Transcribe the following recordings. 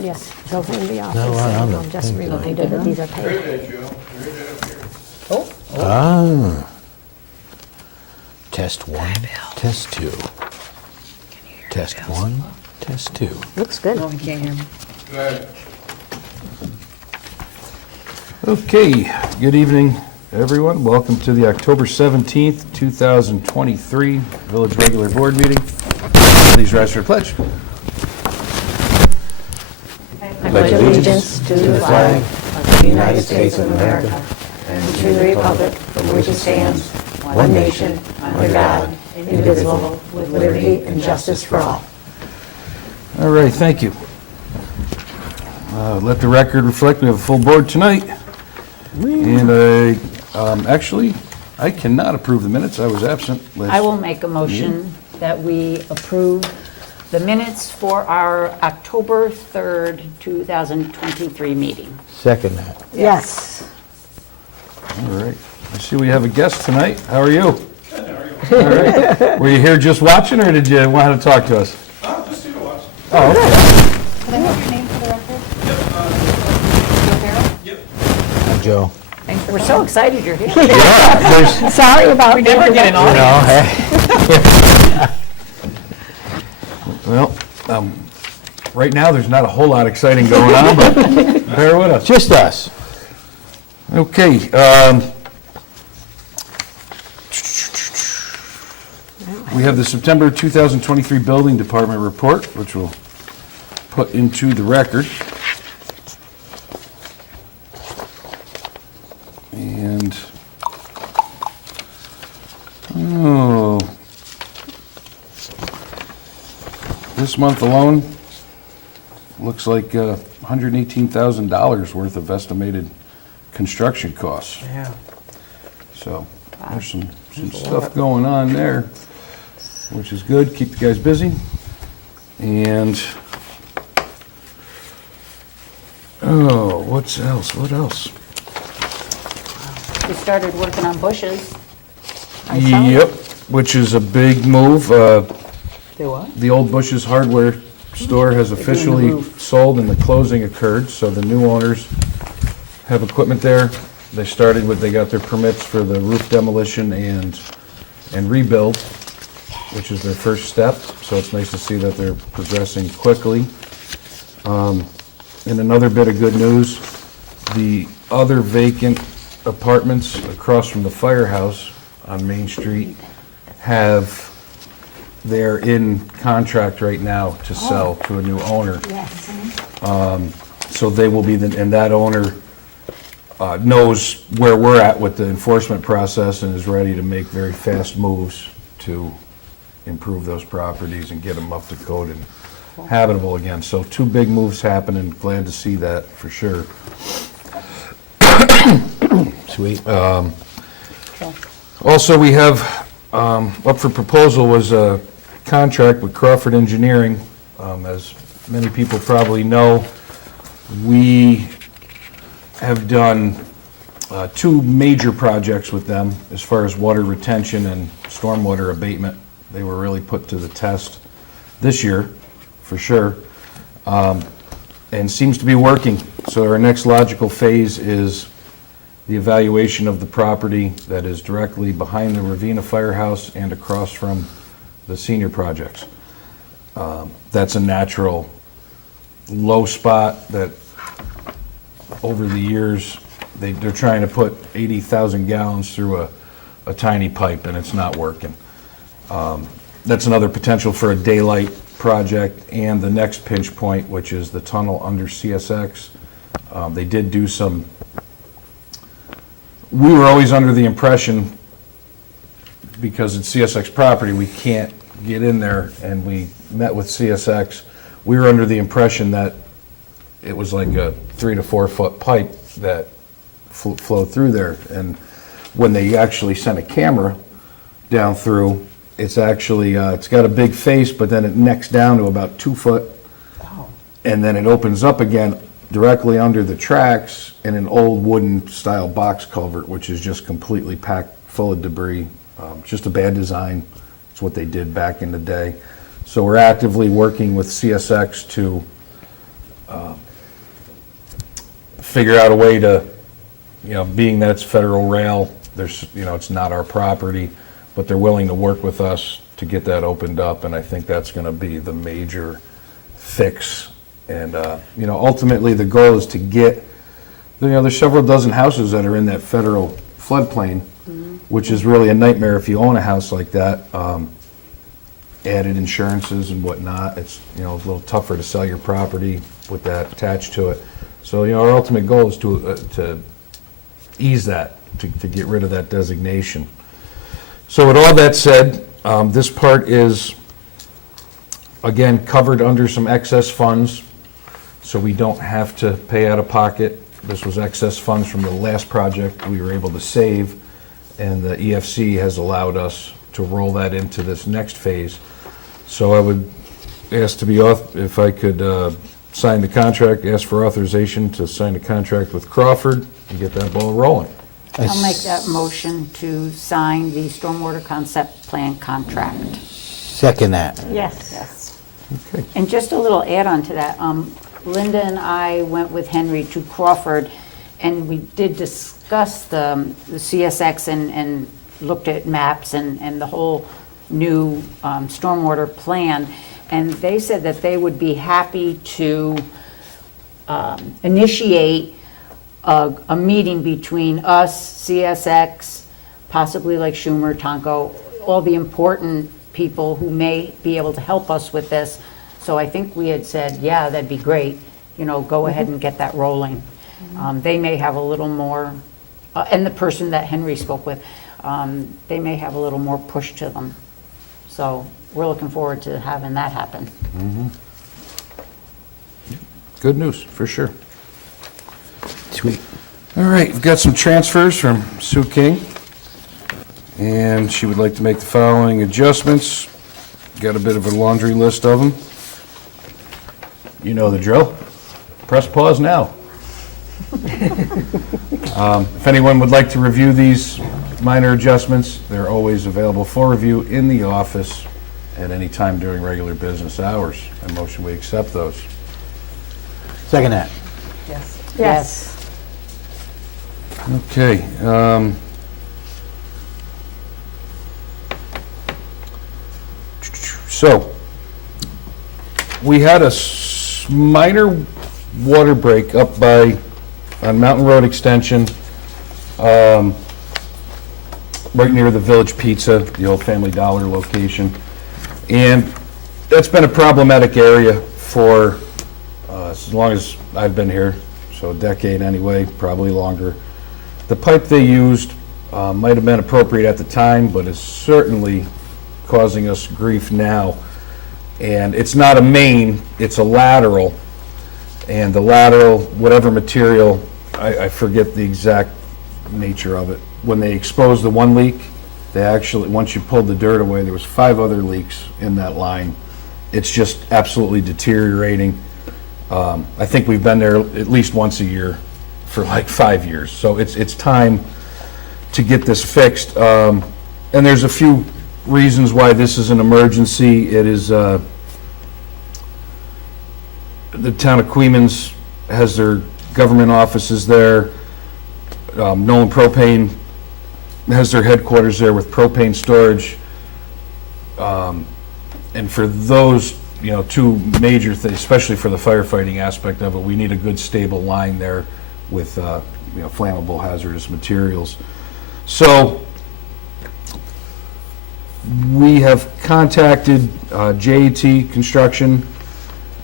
Yes, it's over in the office. No, I and don't I'm just think so. reminded that these are paid. Ah. Test one, test two. Test one, test two. Looks good. No, he can't hear me. Okay, good evening, everyone. Welcome to the October 17th, 2023 Village Regular Board Meeting. Please rise for a pledge. I pledge allegiance to the flag of the United States of America and to the republic for which it stands, one nation, under God, indivisible, with liberty and justice for all. All right, thank you. Let the record reflect we have a full board tonight. And actually, I cannot approve the minutes. I was absent last. I will make a motion that we approve the minutes for our October 3rd, 2023 meeting. Second that. Yes. All right. I see we have a guest tonight. How are you? Good, how are you? All right. Were you here just watching, or did you want to talk to us? Just here to watch. Oh, okay. Can I have your name for the record? Yep. Hi, Joe. We're so excited you're here. Sorry about We never get an You audience. know, hey. Well, right now, there's not a whole lot exciting going on, but bear with us. Just us. Okay. We have the September 2023 Building Department report, which we'll put into the record. And, this month alone, looks like $118,000 worth of estimated construction costs. Yeah. So there's some stuff going on there, which is good. Keep you guys busy. And, what's else? What else? We started working on bushes. Yep, which is a big move. Do what? The old Bush's Hardware store has officially sold and the closing occurred, so the new owners have equipment there. They got their permits for the roof demolition and rebuild, which is their first step, so it's nice to see that they're progressing quickly. And another bit of good news, the other vacant apartments across from the firehouse on Main Street they're in contract right now to sell to a new owner. Yes. So they will be, and that owner knows where we're at with the enforcement process and is ready to make very fast moves to improve those properties and get them up to code and habitable again. So two big moves happening, glad to see that for sure. Sweet. Also, we have, up for proposal was a contract with Crawford Engineering. As many people probably know, we have done two major projects with them as far as water retention and stormwater abatement. They were really put to the test this year, for sure, and seems to be working. So our next logical phase is the evaluation of the property that is directly behind the Ravena firehouse and across from the senior projects. That's a natural low spot that over the years, they're trying to put 80,000 gallons through a tiny pipe and it's not working. That's another potential for a daylight project, and the next pinch point, which is the tunnel under CSX. They did do some. We were always under the impression, because it's CSX property, we can't get in there, and we met with CSX. We were under the impression that it was like a 3 to 4 foot pipe that flowed through there. And when they actually sent a camera down through, it's actually, it's got a big face, but then it necks down to about 2 foot. And then it opens up again directly under the tracks in an old wooden style box culvert, which is just completely packed full of debris. Just a bad design. It's what they did back in the day. So we're actively working with CSX to figure out a way to, being that it's federal rail, there's, it's not our property, but they're willing to work with us to get that opened up, and I think that's going to be the major fix. And, ultimately, the goal is to get, there's several dozen houses that are in that federal floodplain, which is really a nightmare if you own a house like that. Added insurances and whatnot, it's, a little tougher to sell your property with that attached to it. So, our ultimate goal is to ease that, to get rid of that designation. So with all that said, this part is, again, covered under some excess funds, so we don't have to pay out of pocket. This was excess funds from the last project we were able to save, and the EFC has allowed us to roll that into this next phase. So I would ask to be, if I could sign the contract, ask for authorization to sign the contract with Crawford and get that ball rolling. I'll make that motion to sign the stormwater concept plan contract. Second that. Yes. Yes. Okay. And just a little add-on to that, Linda and I went with Henry to Crawford, and we did discuss the CSX and looked at maps and the whole new stormwater plan, and they said that they would be happy to initiate a meeting between us, CSX, possibly like Schumer, Tonko, all the important people who may be able to help us with this. So I think we had said, yeah, that'd be great, go ahead and get that rolling. They may have a little more, and the person that Henry spoke with, they may have a little more push to them. So we're looking forward to having that happen. Good news, for sure. Sweet. All right, we've got some transfers from Sue King, and she would like to make the following adjustments. Got a bit of a laundry list of them. You know the drill. Press pause now. If anyone would like to review these minor adjustments, they're always available for review in the office at any time during regular business hours. I motion we accept those. Second that. Yes. Okay. So, we had a minor water break up on Mountain Road Extension, right near the Village Pizza, the old Family Dollar location. And that's been a problematic area for as long as I've been here, so a decade anyway, probably longer. The pipe they used might have been appropriate at the time, but is certainly causing us grief now. And it's not a main, it's a lateral. And the lateral, whatever material, I forget the exact nature of it. When they exposed the one leak, they actually, once you pulled the dirt away, there was 5 other leaks in that line. It's just absolutely deteriorating. I think we've been there at least once a year for like 5 years. So it's time to get this fixed. And there's a few reasons why this is an emergency. It is, the town of Queens has their government offices there. Nolan Propane has their headquarters there with propane storage. And for those, 2 major things, especially for the firefighting aspect of it, we need a good stable line there with, flammable hazardous materials. So we have contacted JAT Construction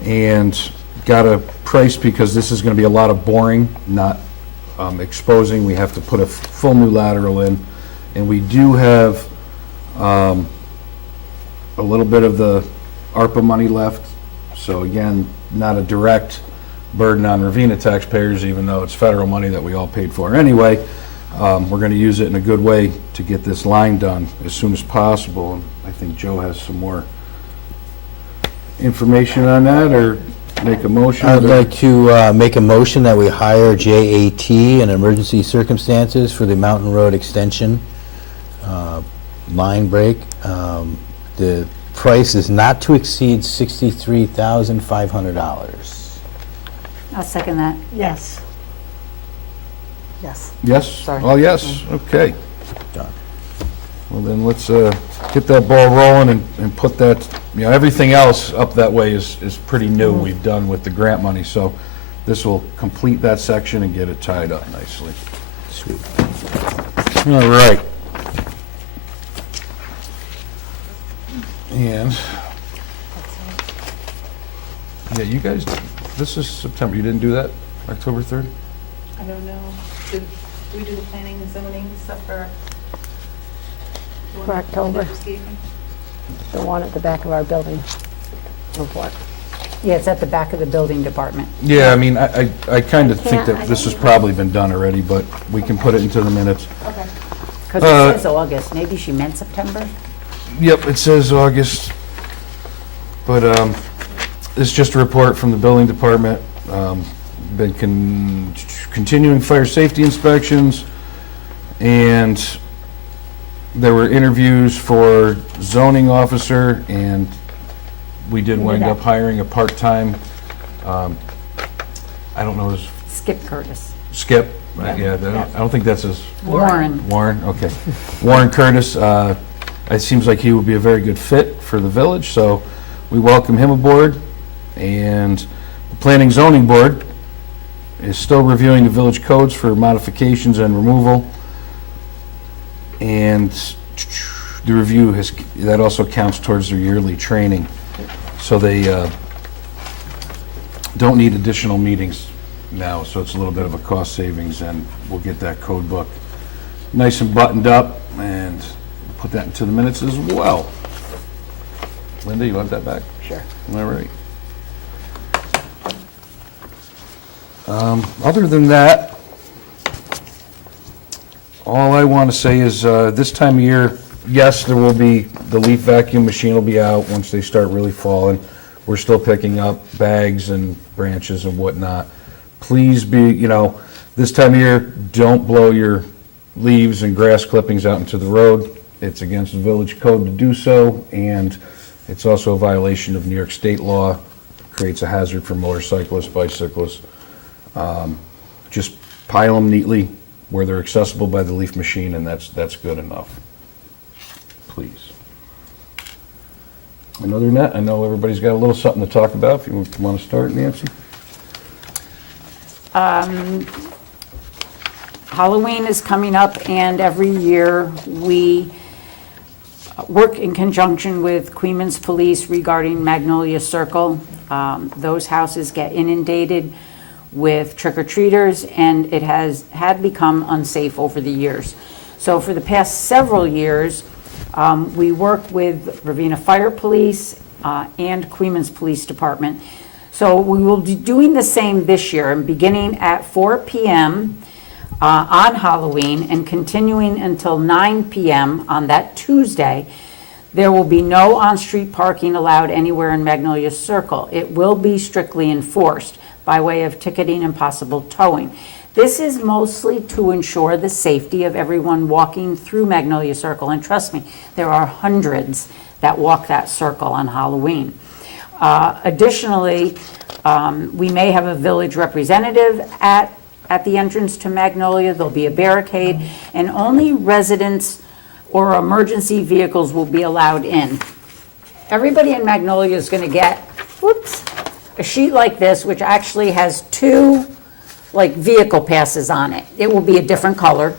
and got a price, because this is going to be a lot of boring, not exposing. We have to put a full new lateral in, and we do have a little bit of the ARPA money left. So again, not a direct burden on Ravena taxpayers, even though it's federal money that we all paid for anyway. We're going to use it in a good way to get this line done as soon as possible. And I think Joe has some more information on that, or make a motion. I'd like to make a motion that we hire JAT in emergency circumstances for the Mountain Road Extension line break. The price is not to exceed $63,500. I'll second that. Yes. Yes. Yes? Sorry. All yes? Okay. Done. Well, then let's get that ball rolling and put that, everything else up that way is pretty new we've done with the grant money. So this will complete that section and get it tied up nicely. Sweet. All right. And, yeah, you guys, this is September. You didn't do that? October 3rd? I don't know. Did we do the planning and zoning stuff for? the one For that October. Linda just gave me? The one at the back of our building report. Yeah, it's at the back of the building department. Yeah, I mean, I kind of think can't- that this has probably been done already, but we can put it into the minutes. Okay. Because it says August, maybe she meant September? Yep, it says August, but it's just a report from the building department. Been continuing fire safety inspections, and there were interviews for zoning officer, and we did wind up hiring a part-time, I don't know his, Skip Curtis. Skip, yeah, I don't think that's his. Warren. Warren, okay. Warren Curtis, it seems like he would be a very good fit for the village, so we welcome him aboard. And the Planning Zoning Board is still reviewing the village codes for modifications and removal. And the review that also counts towards their yearly training. So they don't need additional meetings now, so it's a little bit of a cost savings, and we'll get that code book nice and buttoned up and put that into the minutes as well. Linda, you want that back? Sure. All right. Other than that, all I want to say is this time of year, yes, there will be, the leaf vacuum machine will be out once they start really falling. We're still picking up bags and branches and whatnot. Please be, this time of year, don't blow your leaves and grass clippings out into the road. It's against the village code to do so, and it's also a violation of New York state law. Creates a hazard for motorcyclists, bicyclists. Just pile them neatly where they're accessible by the leaf machine, and that's good enough. Please. And other than that, I know everybody's got a little something to talk about. If you want to start, Nancy? Halloween is coming up, and every year we work in conjunction with Queens Police regarding Magnolia Circle. Those houses get inundated with trick-or-treaters, and it had become unsafe over the years. So for the past several years, we work with Ravena Fire Police and Queens Police Department. So we will be doing the same this year, and beginning at 4 p.m. On Halloween and continuing until 9 p.m. on that Tuesday. There will be no on-street parking allowed anywhere in Magnolia Circle. It will be strictly enforced by way of ticketing and possible towing. This is mostly to ensure the safety of everyone walking through Magnolia Circle, and trust me, there are hundreds that walk that circle on Halloween. Additionally, we may have a village representative at the entrance to Magnolia. There'll be a barricade, and only residents or emergency vehicles will be allowed in. Everybody in Magnolia is going to get, a sheet like this, which actually has two, vehicle passes on it. It will be a different color,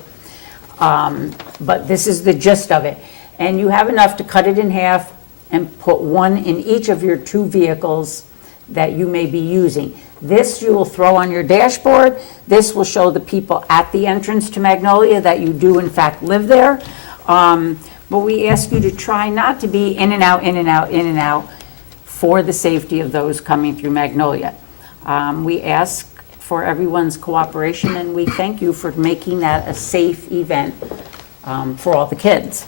but this is the gist of it. And you have enough to cut it in half and put one in each of your two vehicles that you may be using. This you will throw on your dashboard. This will show the people at the entrance to Magnolia that you do in fact live there. But we ask you to try not to be in and out, in and out, in and out for the safety of those coming through Magnolia. We ask for everyone's cooperation, and we thank you for making that a safe event for all the kids.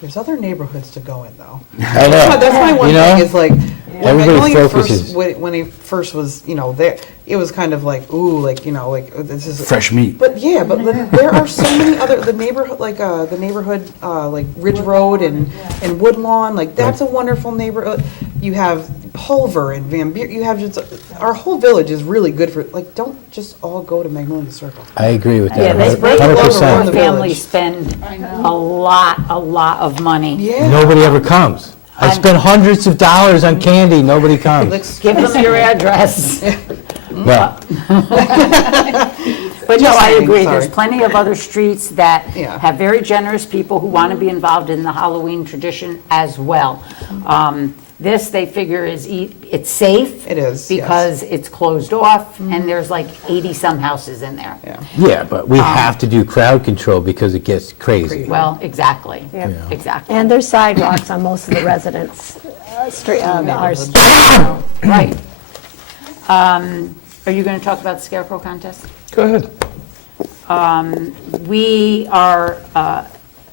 There's other neighborhoods to go in, though. I know. That's my one thing, is like, when Everybody Magnolia focuses. when he first was, there, it was kind of like, ooh, this is. Fresh meat. But yeah, but there are so many other, the neighborhood, like Ridge Road and Woodlawn, that's a wonderful neighborhood. You have Pulver and Van Buren, you have just, our whole village is really good for, like, don't just all go to Magnolia Circle. I agree with Yeah, that, they break 100%. the families spend a lot of money. Yeah. Nobody ever comes. I spend hundreds of dollars on candy, nobody comes. Let's- Give them your address. Well, But no, Just I saying, agree. sorry. There's plenty of other streets that Yeah. have very generous people who want to be involved in the Halloween tradition as well. This, they figure, it's safe. It is, yes. Because it's closed off, and there's like 80-some houses in there. Yeah. yeah, but we have to do crowd control because it gets crazy. Well, exactly. Yeah. Exactly. And there's sidewalks on most of the residents, street, our Neighborhoods. street. Right. Are you going to talk about the Scarecrow contest? Go ahead. We are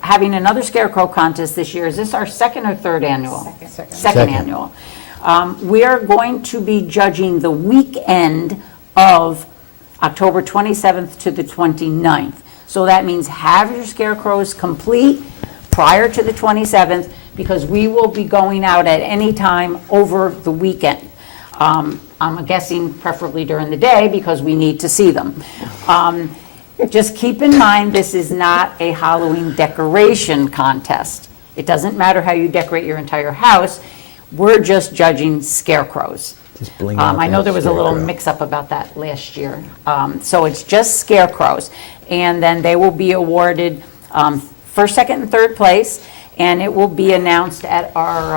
having another Scarecrow contest this year. Is this our second or third annual? Second Second. annual. We are going to be judging the weekend of October 27th to the 29th. So that means have your scarecrows complete prior to the 27th, because we will be going out at any time over the weekend. I'm guessing preferably during the day, because we need to see them. Just keep in mind, this is not a Halloween decoration contest. It doesn't matter how you decorate your entire house. We're just judging scarecrows. Just bling out I know that there was a little scarecrow. mix-up about that last year. So it's just scarecrows. And then they will be awarded first, second, and third place. And it will be announced at our,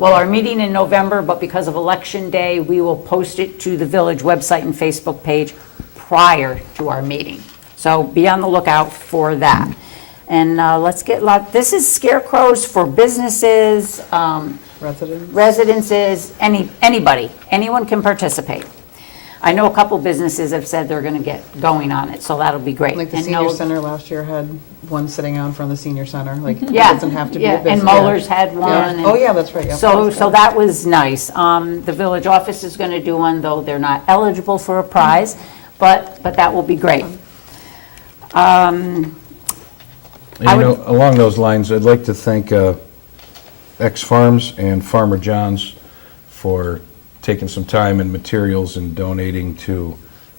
our meeting in November, but because of Election Day, we will post it to the village website and Facebook page prior to our meeting. So be on the lookout for that. And let's get, this is scarecrows for businesses, Residents? residences, anybody, anyone can participate. I know a couple businesses have said they're going to get going on it, so that'll be great. Like the And senior no- center last year had one sitting out in front of the senior center, like, it Yeah, doesn't have to be yeah, a business. and Muller's had Yeah. one. and- Oh, yeah, that's right, yeah. So, That's so good. that was nice. The village office is going to do one, though they're not eligible for a prize, but that will be great. And, I you know, would- along those lines, I'd like to thank X Farms and Farmer John's for taking some time and materials and donating to,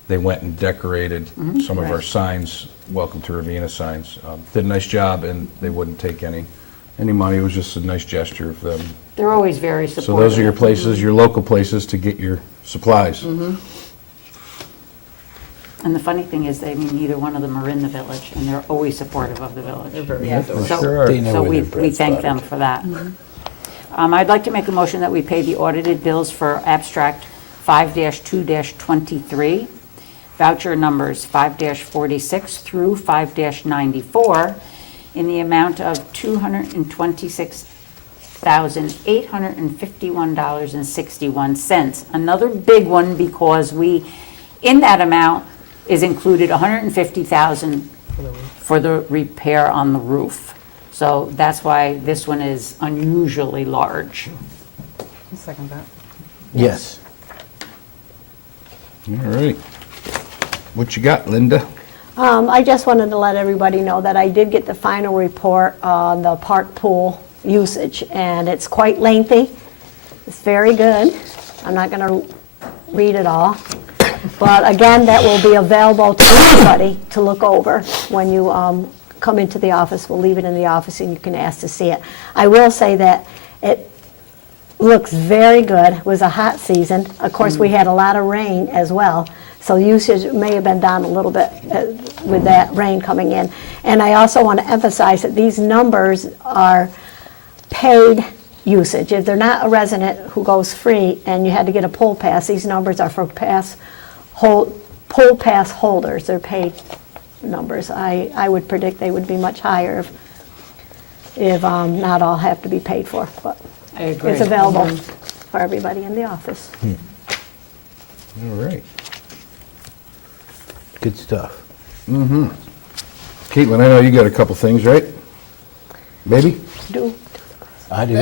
they went and decorated some of our signs, Welcome to Ravena signs. Did a nice job, and they wouldn't take any money. It was just a nice gesture of them. They're always very supportive. So those are your places, your local places to get your supplies. And the funny thing is, neither one of them are in the village, and they're always supportive of the village. They're very Yeah, good. so- Sure are. They know So where we their bread's thank buttered. them for that. I'd like to make a motion that we pay the audited bills for abstract 5-2-23, voucher numbers 5-46 through 5-94, in the amount of $226,851.61. Another big one, because in that amount is included $150,000 for the repair on the roof. So that's why this one is unusually large. I'll second that. Yes. All right. What you got, Linda? I just wanted to let everybody know that I did get the final report on the park pool usage, and it's quite lengthy. It's very good. I'm not going to read it all. But again, that will be available to everybody to look over when you come into the office. We'll leave it in the office and you can ask to see it. I will say that it looks very good. It was a hot season. Of course, we had a lot of rain as well, so usage may have been down a little bit with that rain coming in. And I also want to emphasize that these numbers are paid usage. If they're not a resident who goes free and you had to get a poll pass, these numbers are for poll pass holders. They're paid numbers. I would predict they would be much higher if not all have to be paid for, but I agree. it's available for everybody in the office. All right. Good stuff. Caitlin, I know you got a couple things, right? Maybe? Do I do.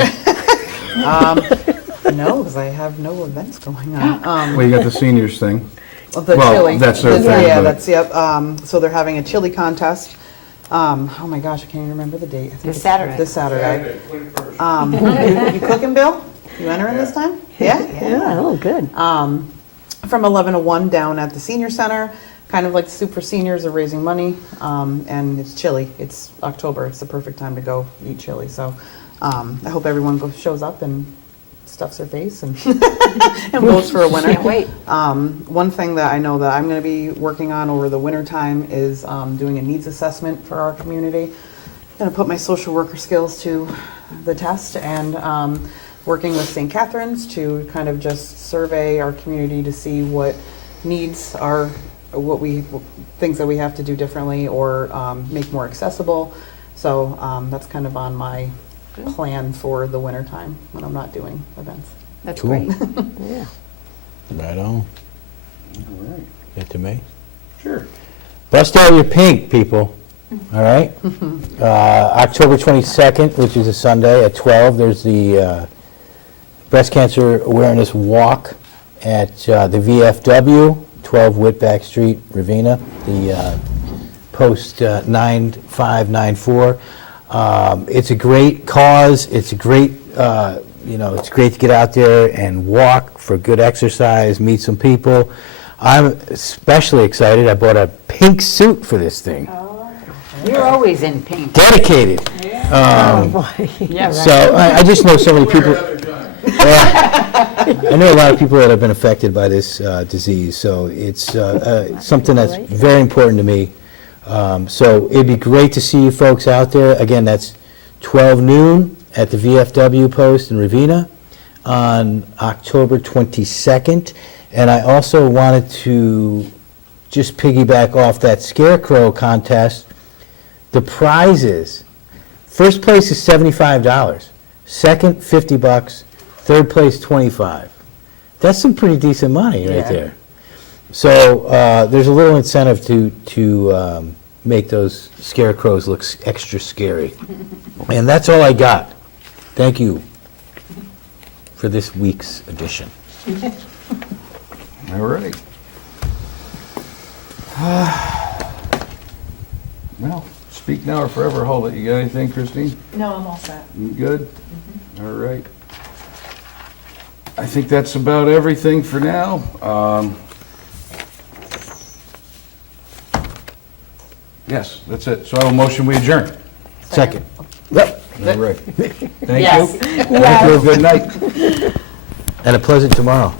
No, because I have no events going on. Well, you got the seniors thing. The Well, chili. that's their thing, Yeah, but- that's, yep. So they're having a chili contest. Oh my gosh, I can't even remember the date. I think This it's Saturday. This Saturday. You cooking, Bill? You entering this time? Yeah? Yeah, oh, good. From 11 to 1 down at the senior center, kind of like super seniors are raising money, and it's chilly. It's October. It's the perfect time to go eat chili. So I hope everyone shows up and stuffs their face and, and votes for a winner. Can't wait. One thing that I know that I'm going to be working on over the winter time is doing a needs assessment for our community. Going to put my social worker skills to the test and working with St. Catherine's to kind of just survey our community to see what needs are, things that we have to do differently or make more accessible. So that's kind of on my plan for the winter time when I'm not doing events. That's Cool. great. Yeah. Right on. All right. Get to me. Sure. Bust out your pink, people. All right? October 22nd, which is a Sunday at 12, there's the Breast Cancer Awareness Walk at the VFW, 12 Whitback Street, Ravena, the post 9594. It's a great cause. It's a great, it's great to get out there and walk for good exercise, meet some people. I'm especially excited. I bought a pink suit for this thing. You're always in pink. Dedicated. Oh, boy. Yeah, right. So I just know so many people. I know a lot of people that have been affected by this disease, so it's something that's very important to me. So it'd be great to see you folks out there. Again, that's 12 noon at the VFW post in Ravena on October 22nd. And I also wanted to just piggyback off that scarecrow contest. The prizes, first place is $75, second $50, third place $25. That's some pretty decent money right there. So there's a little incentive to make those scarecrows look extra scary. And that's all I got. Thank you for this week's edition. All right. Well, speak now or forever hold it. You got anything, Christine? No, I'm all set. You good? All right. I think that's about everything for now. Yes, that's it. So I will motion we adjourn. Second. Yep. All right. Thank Yes. you. Thank you. Good night. And a pleasant tomorrow.